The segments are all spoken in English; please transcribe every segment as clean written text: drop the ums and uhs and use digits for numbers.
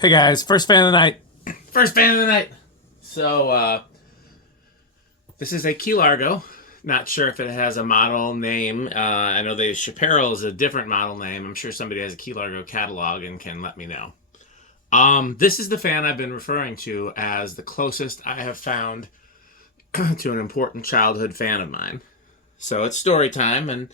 Hey guys, first fan of the night. First fan of the night. So, this is a Key Largo. Not sure if it has a model name. I know the Chaparral is a different model name. I'm sure somebody has a Key Largo catalog and can let me know. This is the fan I've been referring to as the closest I have found to an important childhood fan of mine. So it's story time, and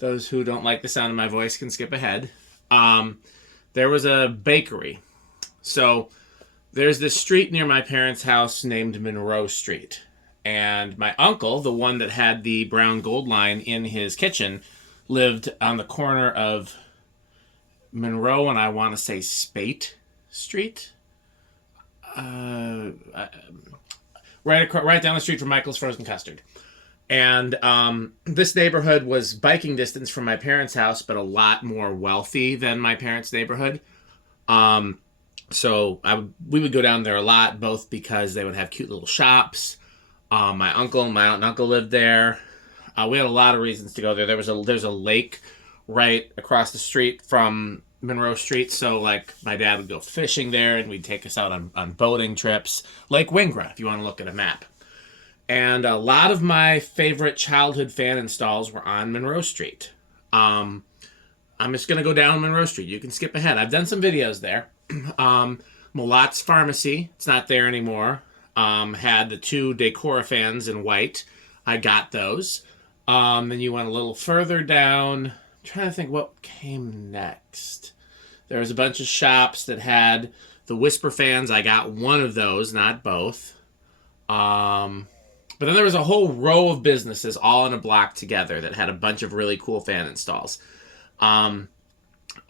those who don't like the sound of my voice can skip ahead. Um, there was a bakery. So there's this street near my parents' house named Monroe Street. And my uncle, the one that had the brown gold line in his kitchen, lived on the corner of Monroe and I want to say Spate Street. Uh, right down the street from Michael's Frozen Custard. And this neighborhood was biking distance from my parents' house, but a lot more wealthy than my parents' neighborhood. Um, we would go down there a lot, both because they would have cute little shops. My aunt and uncle lived there. We had a lot of reasons to go there. There's a lake right across the street from Monroe Street, so like my dad would go fishing there, and we'd take us out on boating trips. Lake Wingra, if you want to look at a map. And a lot of my favorite childhood fan installs were on Monroe Street. Um, I'm just gonna go down Monroe Street. You can skip ahead. I've done some videos there. Malot's Pharmacy, it's not there anymore. Had the two Decora fans in white. I got those. Then you went a little further down. I'm trying to think what came next. There was a bunch of shops that had the Whisper fans. I got one of those, not both. But then there was a whole row of businesses all in a block together that had a bunch of really cool fan installs. Um,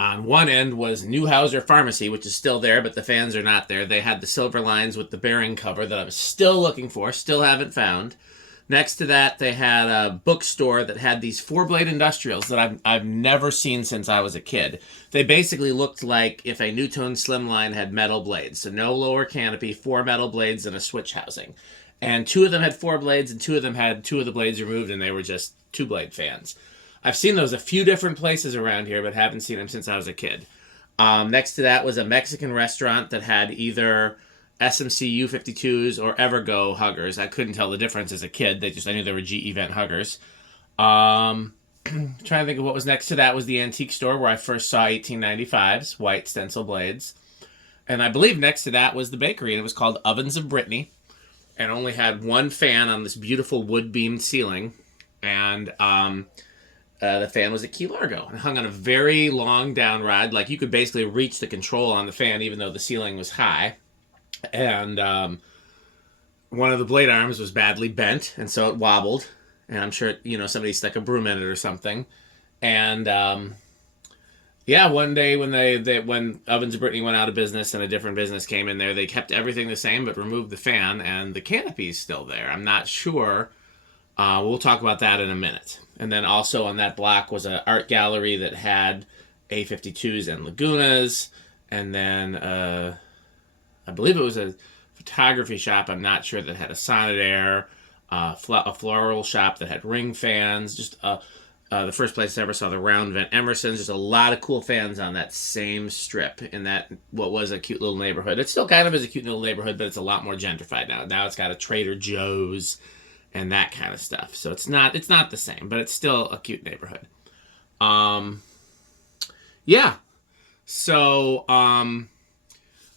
on one end was Newhauser Pharmacy, which is still there, but the fans are not there. They had the silver lines with the bearing cover that I was still looking for, still haven't found. Next to that, they had a bookstore that had these four-blade industrials that I've never seen since I was a kid. They basically looked like if a Newtone Slimline had metal blades. So no lower canopy, four metal blades, and a switch housing. And two of them had four blades, and two of them had two of the blades removed, and they were just two-blade fans. I've seen those a few different places around here, but haven't seen them since I was a kid. Next to that was a Mexican restaurant that had either SMC U52s or Evergo huggers. I couldn't tell the difference as a kid. I knew they were GE Vent huggers. Trying to think of what was next to that was the antique store where I first saw 1895s, white stencil blades. And I believe next to that was the bakery, and it was called Ovens of Brittany, and only had one fan on this beautiful wood-beamed ceiling. And the fan was a Key Largo and hung on a very long down rod. Like you could basically reach the control on the fan even though the ceiling was high. And one of the blade arms was badly bent, and so it wobbled. And I'm sure somebody stuck a broom in it or something. And yeah, one day when Ovens of Brittany went out of business and a different business came in there, they kept everything the same but removed the fan, and the canopy's still there. I'm not sure. We'll talk about that in a minute. And then also on that block was an art gallery that had A52s and Lagunas. And then I believe it was a photography shop. I'm not sure, that had a Sonitaire. A floral shop that had ring fans. Just the first place I ever saw the round vent Emerson's. Just a lot of cool fans on that same strip in that what was a cute little neighborhood. It still kind of is a cute little neighborhood, but it's a lot more gentrified now. Now it's got a Trader Joe's and that kind of stuff. So it's not the same, but it's still a cute neighborhood. Yeah. So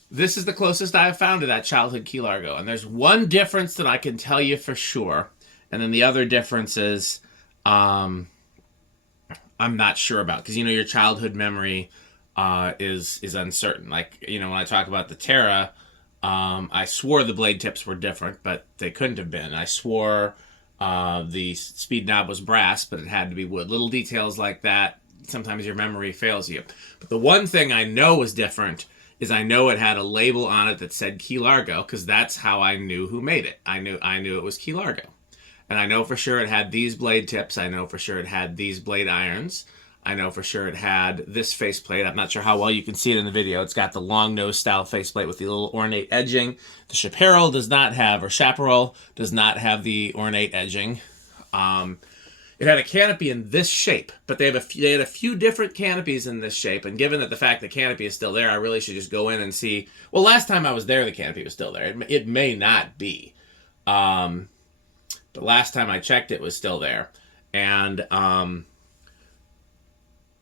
this is the closest I have found to that childhood Key Largo, and there's one difference that I can tell you for sure, and then the other differences I'm not sure about, because your childhood memory is uncertain. Like when I talk about the Terra. I swore the blade tips were different, but they couldn't have been. I swore the speed knob was brass, but it had to be wood. Little details like that, sometimes your memory fails you. But the one thing I know was different is I know it had a label on it that said Key Largo, because that's how I knew who made it. I knew it was Key Largo. And I know for sure it had these blade tips. I know for sure it had these blade irons. I know for sure it had this faceplate. I'm not sure how well you can see it in the video. It's got the long nose style faceplate with the little ornate edging. The Chaparral does not have the ornate edging. It had a canopy in this shape, but they had a few different canopies in this shape. And given that the fact the canopy is still there, I really should just go in and see. Well, last time I was there, the canopy was still there. It may not be, but last time I checked, it was still there. And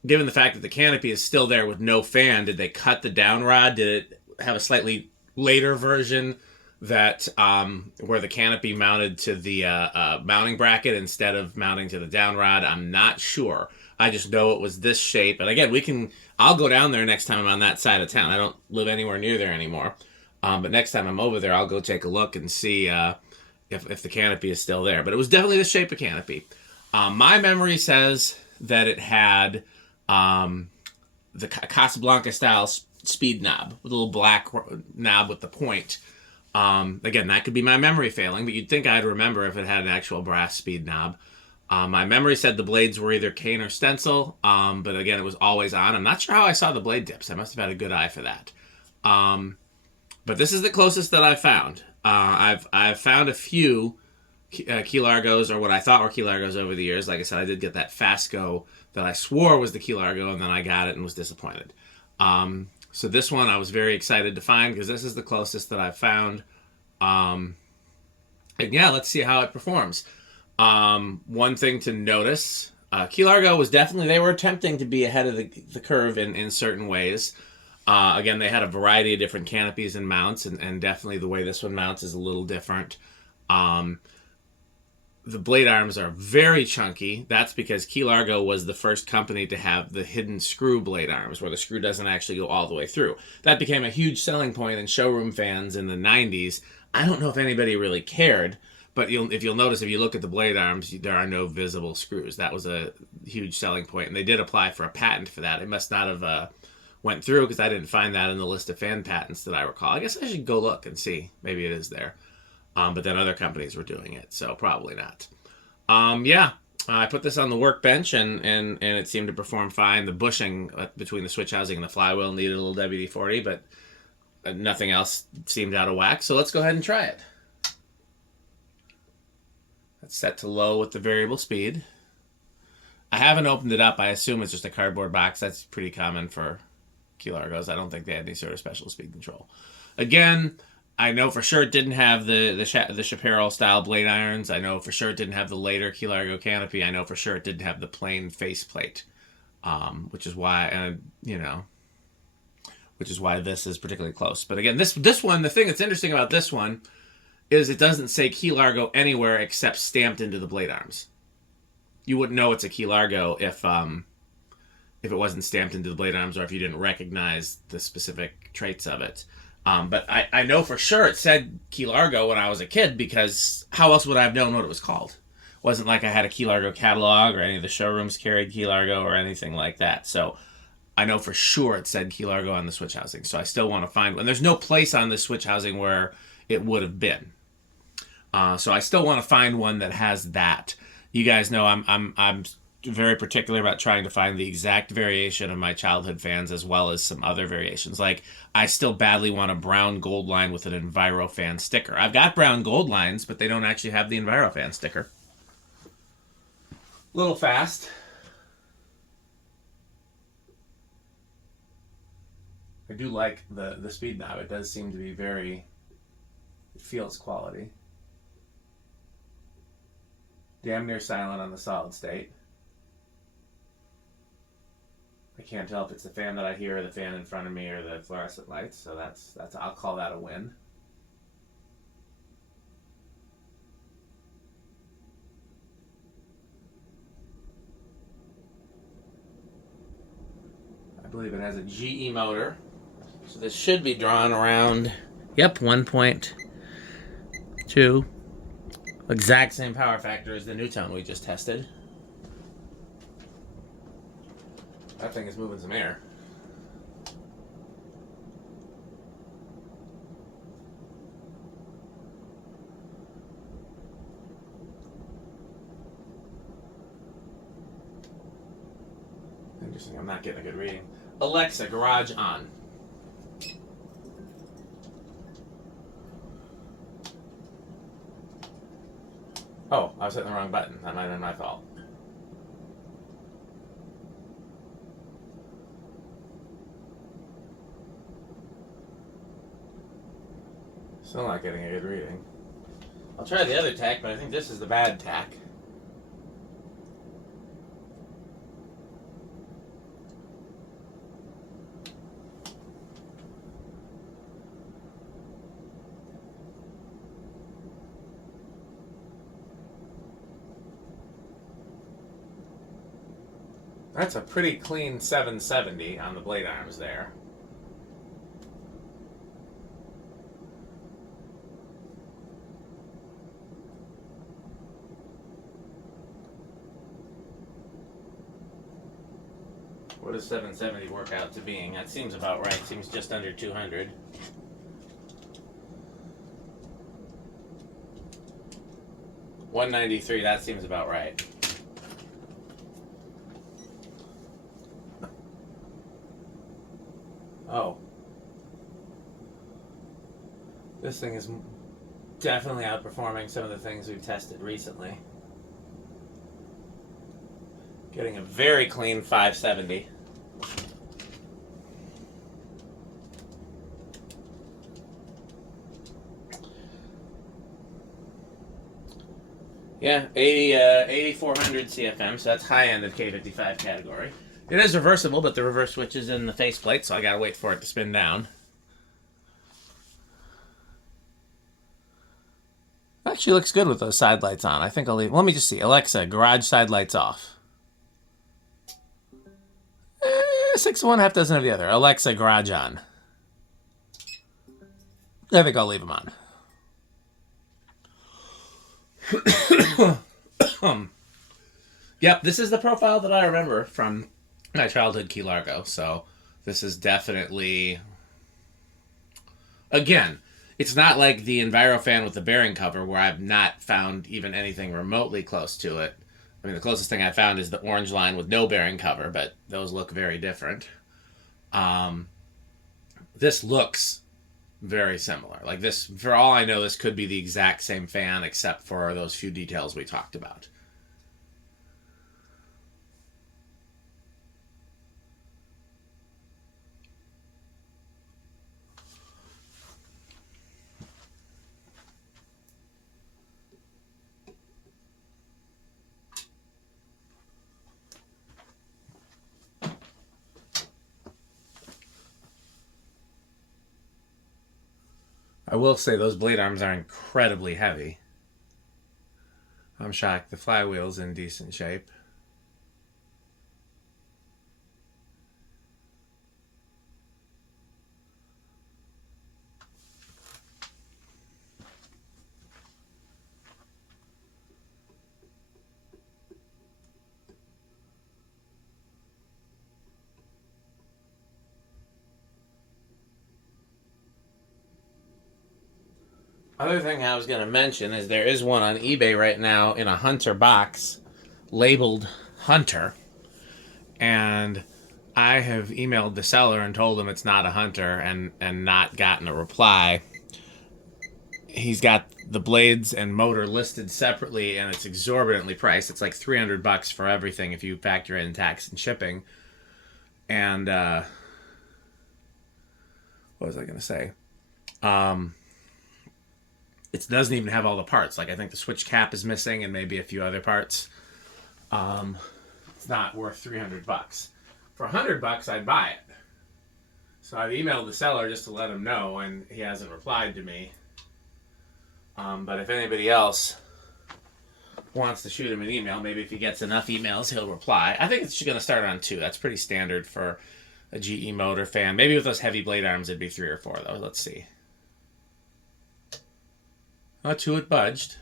given the fact that the canopy is still there with no fan, did they cut the down rod? Did it have a slightly later version that where the canopy mounted to the mounting bracket instead of mounting to the down rod? I'm not sure. I just know it was this shape. And again, I'll go down there next time I'm on that side of town. I don't live anywhere near there anymore. But next time I'm over there, I'll go take a look and see if the canopy is still there. But it was definitely the shape of canopy. My memory says that it had the Casablanca style speed knob with a little black knob with the point. Again, that could be my memory failing, but you'd think I'd remember if it had an actual brass speed knob. My memory said the blades were either cane or stencil, but again, it was always on. I'm not sure how I saw the blade dips. I must have had a good eye for that. But this is the closest that I've found. I've found a few Key Largos, or what I thought were Key Largos over the years. Like I said, I did get that Fasco that I swore was the Key Largo, and then I got it and was disappointed. So this one I was very excited to find because this is the closest that I've found. And yeah, let's see how it performs. One thing to notice, Key Largo was definitely, they were attempting to be ahead of the curve in certain ways. Again, they had a variety of different canopies and mounts, and definitely the way this one mounts is a little different. The blade arms are very chunky. That's because Key Largo was the first company to have the hidden screw blade arms, where the screw doesn't actually go all the way through. That became a huge selling point in showroom fans in the 90s. I don't know if anybody really cared, but if you'll notice, if you look at the blade arms, there are no visible screws. That was a huge selling point, and they did apply for a patent for that. It must not have went through because I didn't find that in the list of fan patents that I recall. I guess I should go look and see. Maybe it is there. But then other companies were doing it, so probably not. Yeah, I put this on the workbench, and it seemed to perform fine. The bushing between the switch housing and the flywheel needed a little WD-40, but nothing else seemed out of whack. So let's go ahead and try it. That's set to low with the variable speed. I haven't opened it up. I assume it's just a cardboard box. That's pretty common for Key Largos. I don't think they had any sort of special speed control. Again, I know for sure it didn't have the Chaparral style blade irons. I know for sure it didn't have the later Key Largo canopy. I know for sure it didn't have the plain faceplate, which is why this is particularly close. But again, this one, the thing that's interesting about this one is it doesn't say Key Largo anywhere except stamped into the blade arms. You wouldn't know it's a Key Largo if it wasn't stamped into the blade arms, or if you didn't recognize the specific traits of it. But I know for sure it said Key Largo when I was a kid, because how else would I have known what it was called? It wasn't like I had a Key Largo catalog, or any of the showrooms carried Key Largo or anything like that. So I know for sure it said Key Largo on the switch housing. So I still want to find one. There's no place on the switch housing where it would have been. So I still want to find one that has that. You guys know I'm very particular about trying to find the exact variation of my childhood fans, as well as some other variations. Like, I still badly want a brown gold line with an EnviroFan sticker. I've got brown gold lines, but they don't actually have the EnviroFan sticker. Little fast. I do like the speed knob. It does seem to be it feels quality. Damn near silent on the solid state. I can't tell if it's the fan that I hear, or the fan in front of me, or the fluorescent lights. So that's I'll call that a win. I believe it has a GE motor, so this should be drawn around. Yep, 1.2. Exact same power factor as the Newton we just tested. That thing is moving some air. Interesting, I'm not getting a good reading. Alexa, garage on. Oh, I was hitting the wrong button. That might have been my fault. Still not getting a good reading. I'll try the other tack, but I think this is the bad tack. That's a pretty clean 770 on the blade arms there. What does 770 work out to being? That seems about right. Seems just under 200. $193, that seems about right. Oh. This thing is definitely outperforming some of the things we've tested recently. Getting a very clean 570. Yeah, 8400 CFM, so that's high end of K55 category. It is reversible, but the reverse switch is in the faceplate, so I gotta wait for it to spin down. Actually looks good with those side lights on. I think I'll leave. Let me just see. Alexa, garage side lights off. 6 of one, half dozen of the other. Alexa, garage on. I think I'll leave them on. Yep, this is the profile that I remember from my childhood Key Largo. So this is definitely, again, it's not like the EnviroFan with the bearing cover where I've not found even anything remotely close to it. I mean, the closest thing I found is the orange line with no bearing cover, but those look very different. This looks very similar. Like this, for all I know, this could be the exact same fan except for those few details we talked about. I will say those blade arms are incredibly heavy. I'm shocked. The flywheel's in decent shape. Other thing I was going to mention is there is one on eBay right now in a Hunter box labeled Hunter. And I have emailed the seller and told him it's not a Hunter and not gotten a reply. He's got the blades and motor listed separately and it's exorbitantly priced. It's like $300 for everything if you factor in tax and shipping. And what was I going to say? It doesn't even have all the parts. Like I think the switch cap is missing and maybe a few other parts. It's not worth $300. For $100, I'd buy it. So I've emailed the seller just to let him know, and he hasn't replied to me. But if anybody else wants to shoot him an email, maybe if he gets enough emails, he'll reply. I think it's going to start on 2. That's pretty standard for a GE motor fan. Maybe with those heavy blade arms, it'd be 3 or 4, though. Let's see. Oh, 2 it budged.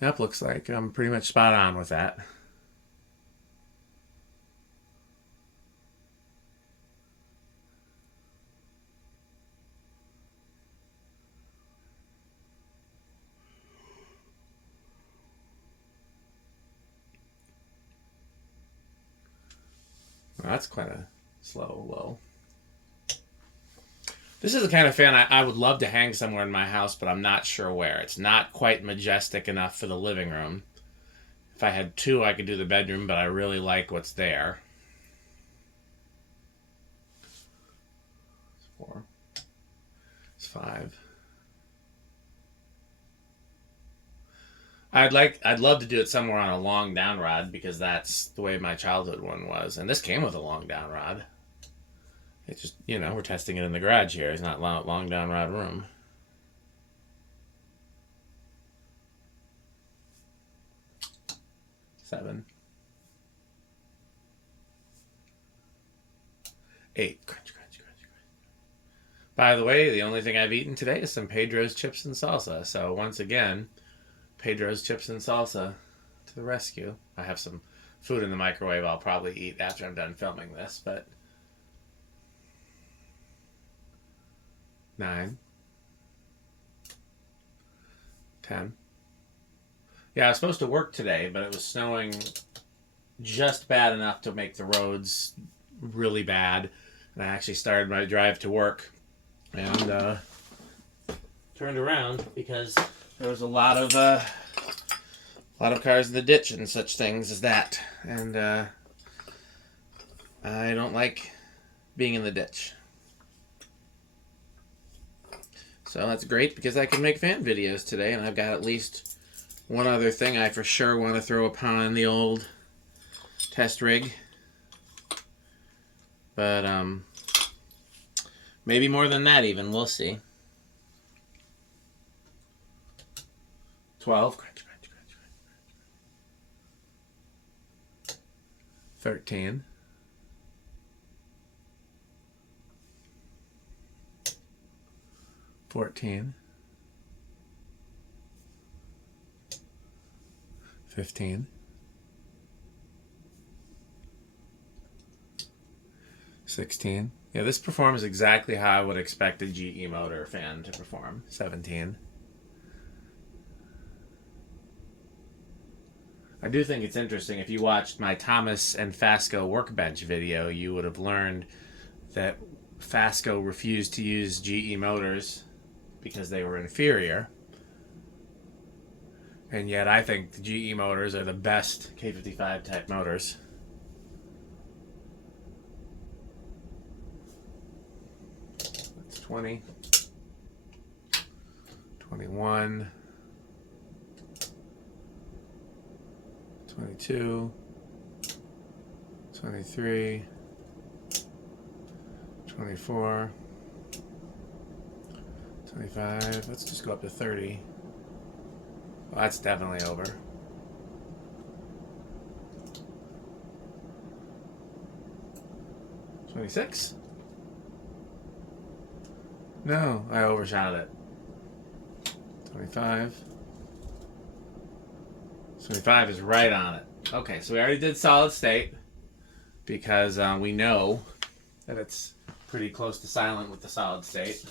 Yep, looks like I'm pretty much spot on with that. Well, that's quite a slow low. This is the kind of fan I would love to hang somewhere in my house, but I'm not sure where. It's not quite majestic enough for the living room. If I had 2, I could do the bedroom, but I really like what's there. It's 4. It's 5. I'd love to do it somewhere on a long down rod because that's the way my childhood one was. And this came with a long down rod. It's just, we're testing it in the garage here. It's not long down rod room. Seven. 8. Crunch, crunch, crunch, crunch. By the way, the only thing I've eaten today is some Pedro's chips and salsa. So once again, Pedro's chips and salsa to the rescue. I have some food in the microwave I'll probably eat after I'm done filming this, but 9. 10. Yeah, I was supposed to work today, but it was snowing just bad enough to make the roads really bad. And I actually started my drive to work and turned around because there was a lot of cars in the ditch and such things as that. And I don't like being in the ditch. So that's great because I can make fan videos today, and I've got at least one other thing I for sure want to throw upon the old test rig. But maybe more than that even. We'll see. 12. 13. 14. 15. 16. Yeah, this performs exactly how I would expect a GE motor fan to perform. 17. I do think it's interesting. If you watched my Thomas and Fasco workbench video, you would have learned that Fasco refused to use GE motors because they were inferior. And yet I think the GE motors are the best K55 type motors. That's 20. 21. 22. 23. 24. 25. Let's just go up to 30. Well, that's definitely over. 26? No, I overshot it. 25. 25 is right on it. Okay, so we already did solid state because we know that it's pretty close to silent with the solid state.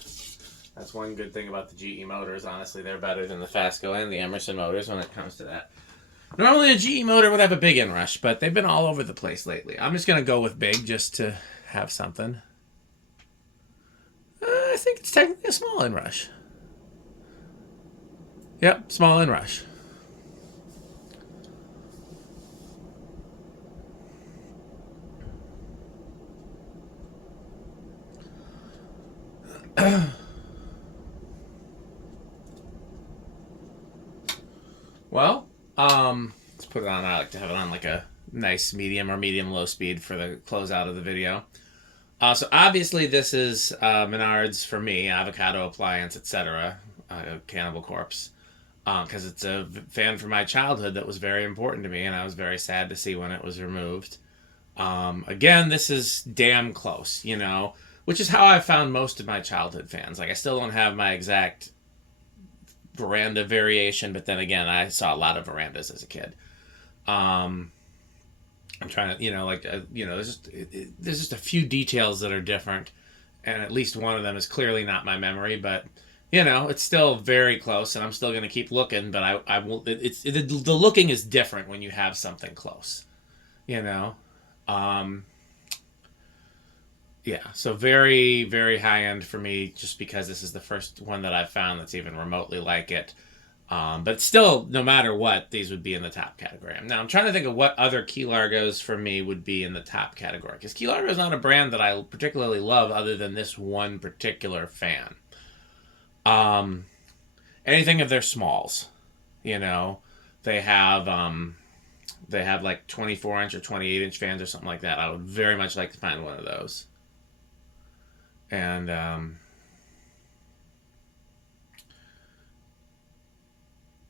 That's one good thing about the GE motors. Honestly, they're better than the Fasco and the Emerson motors when it comes to that. Normally a GE motor would have a big inrush, but they've been all over the place lately. I'm just going to go with big just to have something. I think it's technically a small inrush. Yep, small inrush. Well, let's put it on. I like to have it on like a nice medium or medium low speed for the closeout of the video. So obviously this is Menards for me, Avocado Appliance, etc. Cannibal Corpse, because it's a fan from my childhood that was very important to me, and I was very sad to see when it was removed. Again, this is damn close, which is how I found most of my childhood fans. Like, I still don't have my exact veranda variation, but then again, I saw a lot of verandas as a kid. I'm trying to, there's just a few details that are different, and at least one of them is clearly not my memory, but it's still very close, and I'm still going to keep looking, but I will. The looking is different when you have something close, Yeah, so very, very high end for me, just because this is the first one that I've found that's even remotely like it. But still, no matter what, these would be in the top category. Now, I'm trying to think of what other Key Largos for me would be in the top category, because Key Largo is not a brand that I particularly love other than this one particular fan. Anything of their smalls, they have like 24-inch or 28-inch fans or something like that. I would very much like to find one of those. And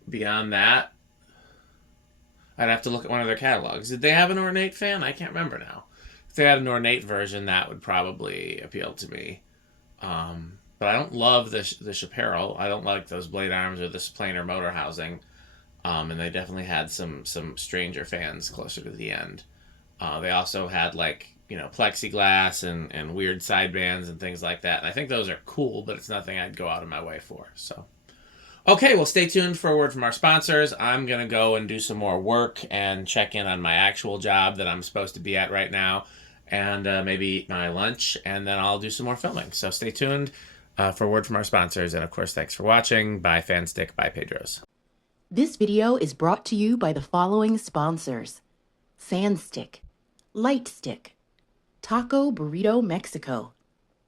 beyond that, I'd have to look at one of their catalogs. Did they have an ornate fan? I can't remember now. If they had an ornate version, that would probably appeal to me. But I don't love the Chaparral. I don't like those blade arms or this planar motor housing. And they definitely had some stranger fans closer to the end. They also had like, you know, plexiglass and weird sidebands and things like that. And I think those are cool, but it's nothing I'd go out of my way for. So. Okay, well, stay tuned for a word from our sponsors. I'm going to go and do some more work and check in on my actual job that I'm supposed to be at right now, and maybe eat my lunch, and then I'll do some more filming. So stay tuned for a word from our sponsors. And, of course, thanks for watching. Bye, Fanstick. Bye, Pedros. This video is brought to you by the following sponsors: Sandstick, Lightstick, Taco Burrito Mexico,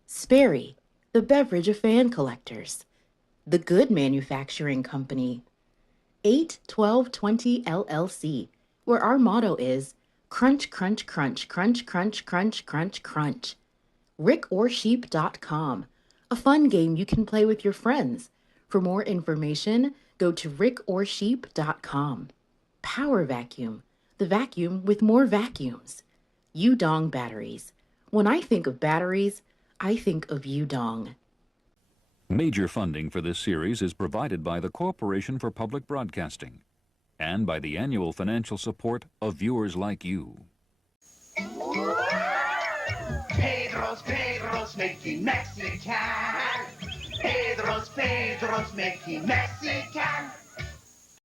Sperry, the beverage of fan collectors, The Good Manufacturing Company, 81220 LLC, where our motto is crunch, crunch, crunch, crunch, crunch, crunch, crunch, crunch. RickOrSheep.com, a fun game you can play with your friends. For more information, go to RickOrSheep.com. Power Vacuum, the vacuum with more vacuums. Udong Batteries. When I think of batteries, I think of Udong. Major funding for this series is provided by the Corporation for Public Broadcasting and by the annual financial support of viewers like you. Pedro's making Mexican. Pedro's making Mexican.